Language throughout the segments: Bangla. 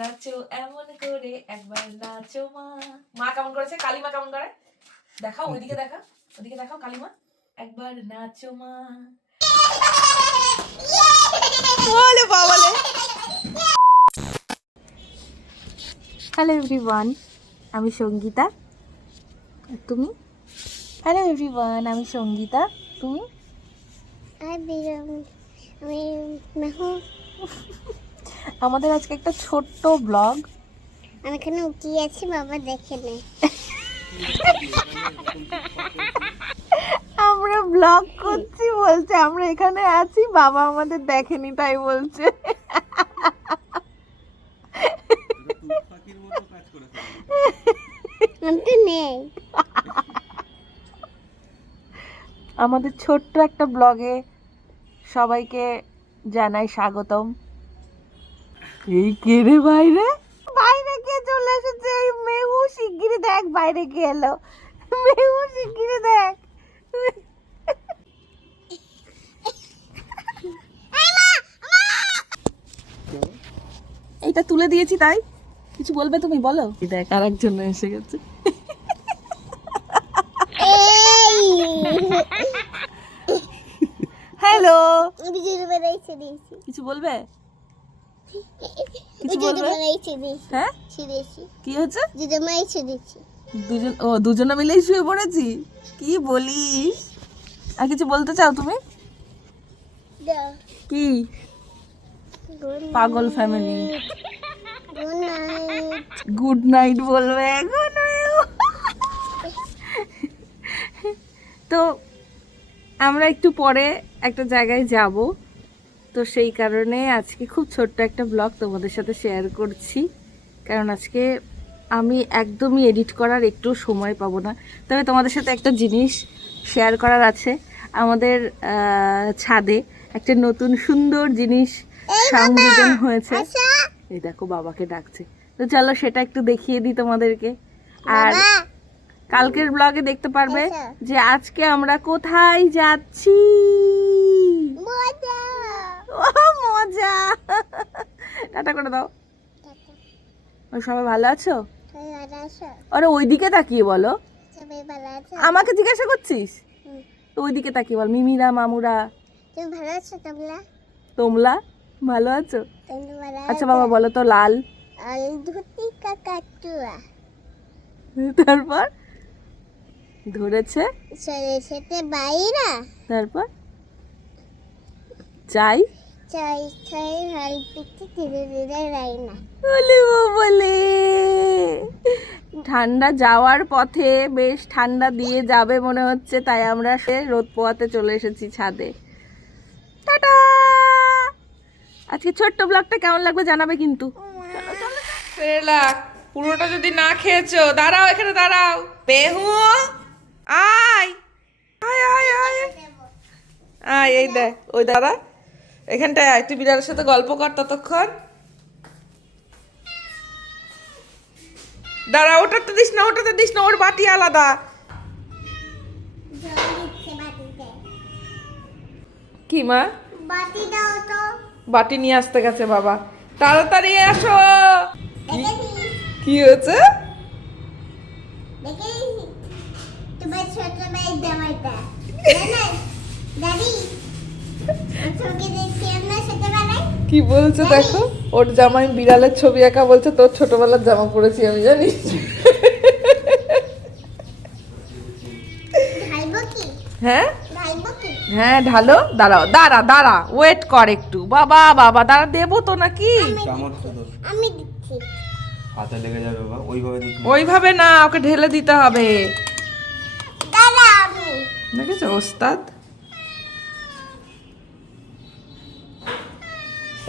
নাচো এমন করে একবার নাচো মা। মা কেমন করেছে? কালিমা কেমন করে দেখাও, ওইদিকে দেখাও কালিমা। একবার নাচো মা। বলে বাবালে। হ্যালো এভরিওয়ান, আমি সঙ্গীতা। তুমি? হ্যালো এভরিওয়ান, আমি সঙ্গীতা। তুমি? আমাদের আজকে একটা ছোট্ট ব্লগ। আমি এখানে উঠিয়ে আছি, বাবা দেখে নেই। আমরা ব্লগ করছি বলছে, আমরা এখানে আছি, বাবা আমাদের দেখেনি তাই বলছে। আমি নেই। আমাদের ছোট্ট একটা ব্লগে সবাইকে জানাই স্বাগতম। এই কে রে বাইরে? বাইরে কে চলে এসেছে? এই মেহু, শিগগিরই দেখ বাইরে কে এলো। মেহু, শিগগিরই দেখ। এইটা তুলে দিয়েছি তাই কিছু বলবে তুমি? বলো। দেখ আর একজন এসে গেছে। হ্যালো, কিছু বলবে? কিছু বলবে? হ্যাঁ, কি হচ্ছে? দুজনে মিলেই শুয়ে পড়েছি। কি বলিস? আর কিছু বলতে চাও তুমি? কি? পাগল ফ্যামিলি। গুড নাইট বলবে এখন। তো আমরা একটু পরে একটা জায়গায় যাব, তো সেই কারণে আজকে খুব ছোট্ট একটা ব্লগ তোমাদের সাথে শেয়ার করছি। কারণ আজকে আমি একদমই এডিট করার একটু সময় পাবো না। তবে তোমাদের সাথে একটা জিনিস শেয়ার করার আছে। আমাদের ছাদে একটা নতুন সুন্দর জিনিস সংযোজন হয়েছে। এই দেখো বাবাকে ডাকছে, তো চলো সেটা একটু দেখিয়ে দিই তোমাদেরকে। আর কালকের ব্লগে দেখতে পারবে যে আজকে আমরা কোথায় যাচ্ছি। মজা। টাটা করে দাও। সবাই ভালো আছো? আরে ওইদিকে তাকিয়ে বলো। আমাকে জিজ্ঞাসা করছিস? তো ওইদিকে তাকিয়ে বল। মিমিরা, মামুরা। তুমি ভালো আছো? তোমরা ভালো আছো? আচ্ছা বাবা বলো তো। লাল ধুতি কাকাতুয়া। তারপর ধরেছে সেতে বাইরা। তারপর চাই চাই চাই হাল পিটি ধীরে ধীরে রাইনা। বলে বলে ঠান্ডা যাওয়ার পথে বেশ ঠান্ডা দিয়ে যাবে মনে হচ্ছে, তাই আমরা সে রোদ পোয়াতে চলে এসেছি ছাদে। টাটা। আজকে ছোট্ট ব্লগটা কেমন লাগবে জানাবে কিন্তু। পুরোটা যদি না খেয়েছো, দাঁড়াও এখানে দাঁড়াও। পেহু আয় আয় আয় আয় আয়। এই দেখ ওই দাদা এখানটায় আয়, তুই বিড়ালের সাথে গল্প কর ততক্ষণ। দাঁড়া, ওটাতে দিস না, ওর বাটি আলাদা। কি মা? বাটি দাও তো। বাটি নিয়ে আসতে গেছে বাবা। তাড়াতাড়ি আসো। কি হয়েছে? তোমার ছোট ভাই জামাইটা দাদি ছোটকে দেখছি আমরা ছোটবেলায়। কি বলছে দেখো, ওর জামাই বিড়ালের ছবি আঁকা বলছে তোর ছোটবেলার জামা পরেছি আমি, জানিস? ঢালবো কি? হ্যাঁ ঢালবো কি? হ্যাঁ ঢালো। দাঁড়া ওয়েট কর একটু। বাবা দাঁড়া, দেবো তো নাকি? আমি দিচ্ছি। হাতে লেগে যাবে বাবা, ওইভাবে দিচ্ছি। ওইভাবে না, ওকে ঢেলে দিতে হবে। দাদা আমি দেখেছো ওস্তাদ?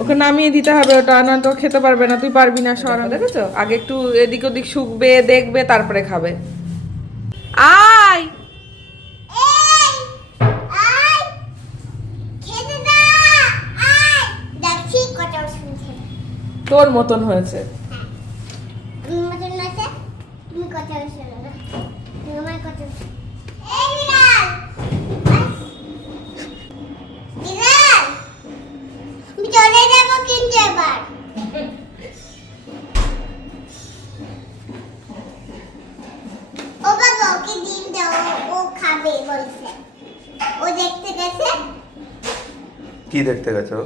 ওকে নামিয়ে দিতে হবে ওটা, না তো খেতে পারবে না। তুই পারবি না সরানো। দেখেছো আগে একটু এদিক ওদিক শুকবে দেখবে তারপরে খাবে। আয় এই আই খেতে দাও। আই দেখছি কত শুনছে। তোর মতন হয়েছে। আমি মতন আছে। তুমি কত শুনো না। তুমি আমার কত। এই বিড়াল বিড়াল আমি চলে যাবো কিন্তু এবার। কি দেখতে গেছো?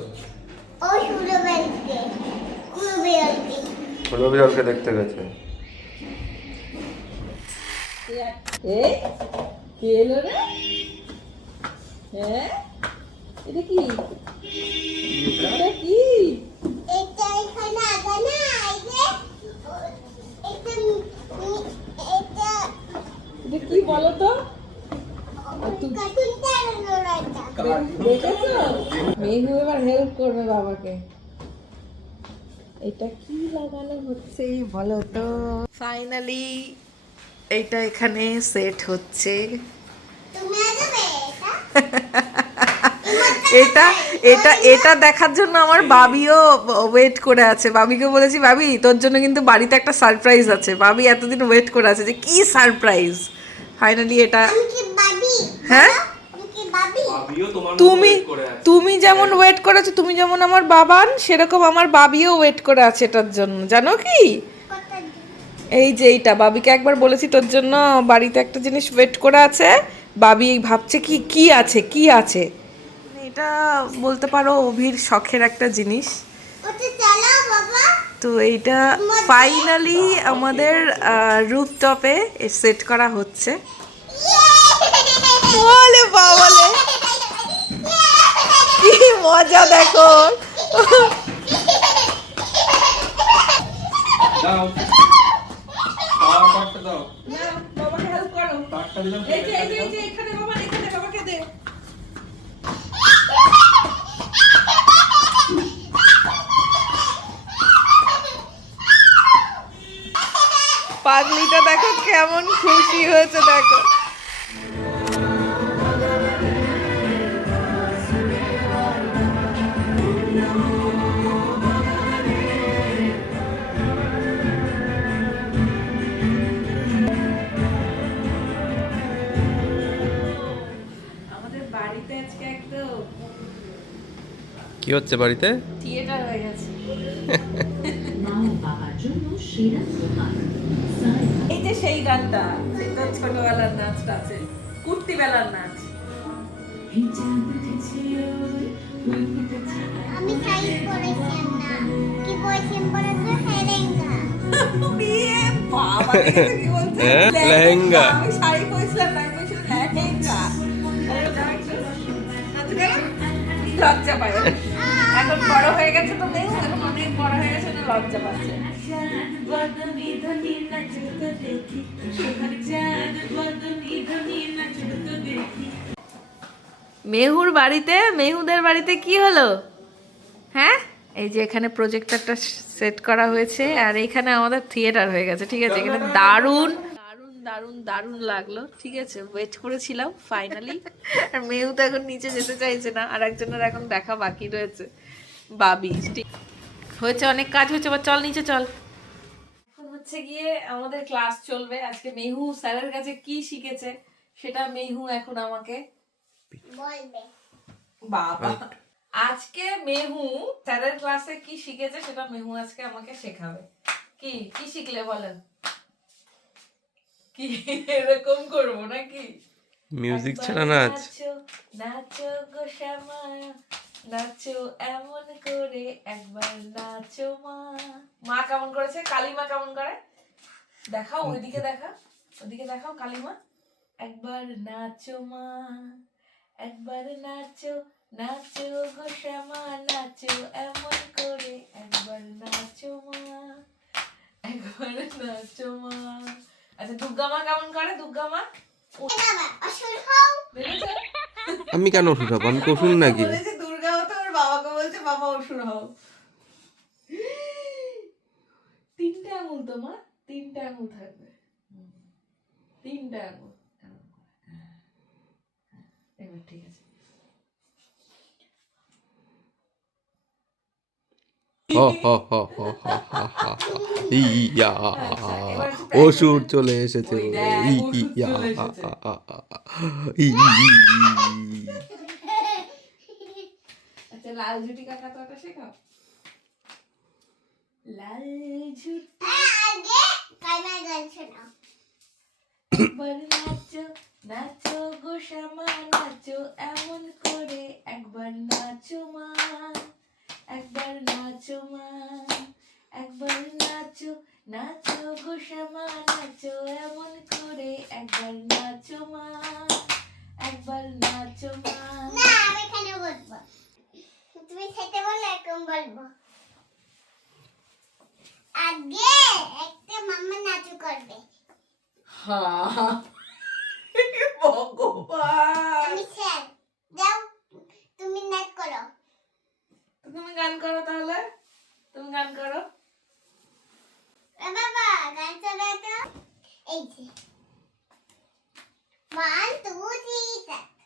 ওই সুরবেলকে কুরবেলকে ফুলবিজলকে দেখতে গেছে। এই কে এলো রে? হ্যাঁ এটা কি? এটা কি? এটা এখানে আগে না এই যে এটা এটা এটা কি বলো তো? কার্টুনটা রোলাটা দেখেছো? মেঘু এবার হেল্প করবে বাবাকে। এটা কি লাগানো হচ্ছে বলো তো? ফাইনালি এইটা এখানে সেট হচ্ছে। তুমি আসবে এটা এটা এটা দেখার জন্য আমার বাবিও ওয়েট করে আছে। বাবিকে বলেছি, বাবি তোর জন্য কিন্তু বাড়িতে একটা সারপ্রাইজ আছে। বাবি এতদিন ওয়েট করে আছে যে কি সারপ্রাইজ। ফাইনালি এটা আমি কি বাবি হ্যাঁ আমি কি বাবি তুমি তুমি যেমন ওয়েট করেছো, তুমি যেমন আমার বাবান, সেরকম আমার বাবিও ওয়েট করে আছে এটার জন্য, জানো কি? কত এই যে এইটা বাবিকে একবার বলেছি তোর জন্য বাড়িতে একটা জিনিস ওয়েট করে আছে। বাবি ভাবছে কি কি আছে কি আছে। এটা বলতে পারো অভির শখের একটা জিনিস। ওটা চালাও বাবা তো এইটা ফাইনালি আমাদের রুফটপে সেট করা হচ্ছে। বলে বাবলে কি মজা দেখো। দাও পাওয়ার কাটটা দাও। না বাবাকে হেল্প করো। কাটটা দিলাম। এই যে এই যে এই যে এখানে বাবা, এখানে বাবাকে দে। পাগলিটা দেখো কেমন খুশি হয়েছে দেখো। আমাদের বাড়িতে আজকে একদম কি হচ্ছে বাড়িতে? থিয়েটার হয়ে গেছে। এই যে সেই গানটা, সেটা ছোটবেলার নাচটা আছে, কুর্তি বেলার নাচ। আমি শাড়ি পরেছিলাম না কি পরেছিলাম বলো তো হেরেঙ্গা বিয়ে বাবা দেখেছো কি বলছে? হ্যাঁ, লেহেঙ্গা। আমি শাড়ি পরেছিলাম না, আমি পরেছিলাম লেহেঙ্গা। লজ্জা পায়। এখন বড় হয়ে গেছে তো মেয়ে, এখন অনেক বড় হয়ে গেছে না, লজ্জা পাচ্ছে। মেহুর বাড়িতে, মেহুদের বাড়িতে কি হলো? হ্যাঁ এই যে এখানে প্রজেক্টরটা সেট করা হয়েছে আর এখানে আমাদের থিয়েটার হয়ে গেছে, ঠিক আছে? এখানে দারুণ দারুণ দারুণ দারুণ লাগলো, ঠিক আছে? ওয়েট করেছিলাম ফাইনালি। আর মেহু তো এখন নিচে যেতে চাইছে না, আর একজনের এখন দেখা বাকি রয়েছে, বাবি। ঠিক হয়েছে, অনেক কাজ হয়েছে, এবার চল নিচে চল। এখন হচ্ছে গিয়ে আমাদের ক্লাস চলবে। আজকে মেহু স্যারের কাছে কি শিখেছে সেটা মেহু এখন আমাকে বলবে বাবা আজকে মেহু স্যারের ক্লাসে কি শিখেছে সেটা মেহু আজকে আমাকে শেখাবে। কি কি শিখলে বলেন? কি এরকম করবো নাকি? মিউজিক ছাড়া নাচ। নাচো নাচো গো শ্যামা, নাচো এমন করে, একবার নাচো মা। মা কেমন করেছে? কালী মা কেমন করে দেখাও, ওইদিকে দেখা, ওইদিকে দেখাও কালী মা। একবার নাচো মা, একবার নাচো, নাচো গো শ্যামা, নাচো এমন করে, একবার নাচো মা, একবার নাচো মা। আচ্ছা দুর্গা মা কেমন করে? দুর্গা মা বাবা অসুর হও দেখেছো? আমি কেন অসুর হবো? আমি কসুর নাকি? বলেছে দুর্গা হতো, ওর বাবাকে বলছে বাবা অসুর হও। তিনটে আঙুল তো মা, তিনটে আঙুল থাকবে, তিনটে আঙুল। এবার ঠিক আছে। হ হ হ হ হ হ হ হ। ইয়া, অসুর চলে এসেছে। ওই দেখ, অসুর ইয়া, চলে এসেছে। আচ্ছা লাল ঝুটি কাকা তো ওটা শেখাও। লাল ঝুটি আগে কাইমা গান শোনাও একবার নাচো, নাচো গো শ্যামা নাচো এমন করে, একবার নাচো মা, একবার নাচো মা, একবার নাচো, নাচো গো শ্যামা নাচো এমন করে, একবার নাচো মা, একবার নাচো মা। না আমি এখানে বলবো, তুমি সেটা বললে এরকম বলবো। আগে একটা মাম্মা নাচু করবে, হ্যাঁ ভগবান, আমি স্যার দাও, তুমি নাচ করো। তুমি গান করো তাহলে, তুমি গান করো। এ বাবা গান চালাও তো। এই যে 1 2 3